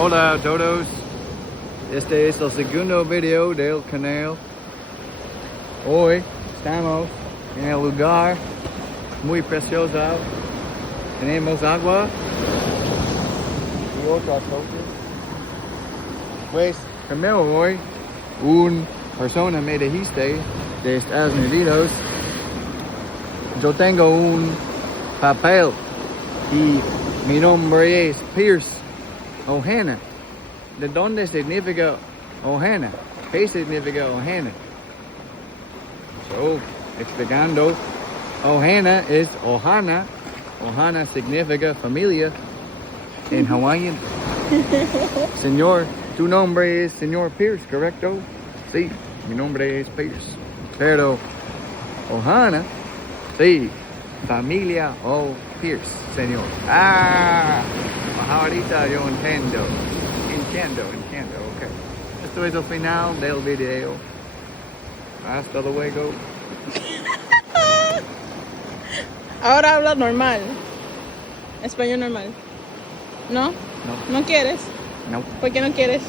Hola a todos. Este es el segundo video del canal. Hoy estamos en el lugar muy precioso. Tenemos agua y otras cosas. Pues primero hoy una persona me dijiste de Estados Unidos, yo tengo un papel y mi nombre es Pierce Ohana. ¿De dónde significa Ohana? ¿Qué significa Ohana? So, explicando, Ohana es Ohana. Ohana significa familia en hawaiano. Señor, tu nombre es señor Pierce, ¿correcto? Sí, mi nombre es Pierce. Pero Ohana, sí, familia o Pierce, señor. Ahorita yo entiendo, ok. Esto es el final del video. Hasta luego. Ahora habla normal. Español normal. ¿No? No. ¿No quieres? No. ¿Por qué no quieres?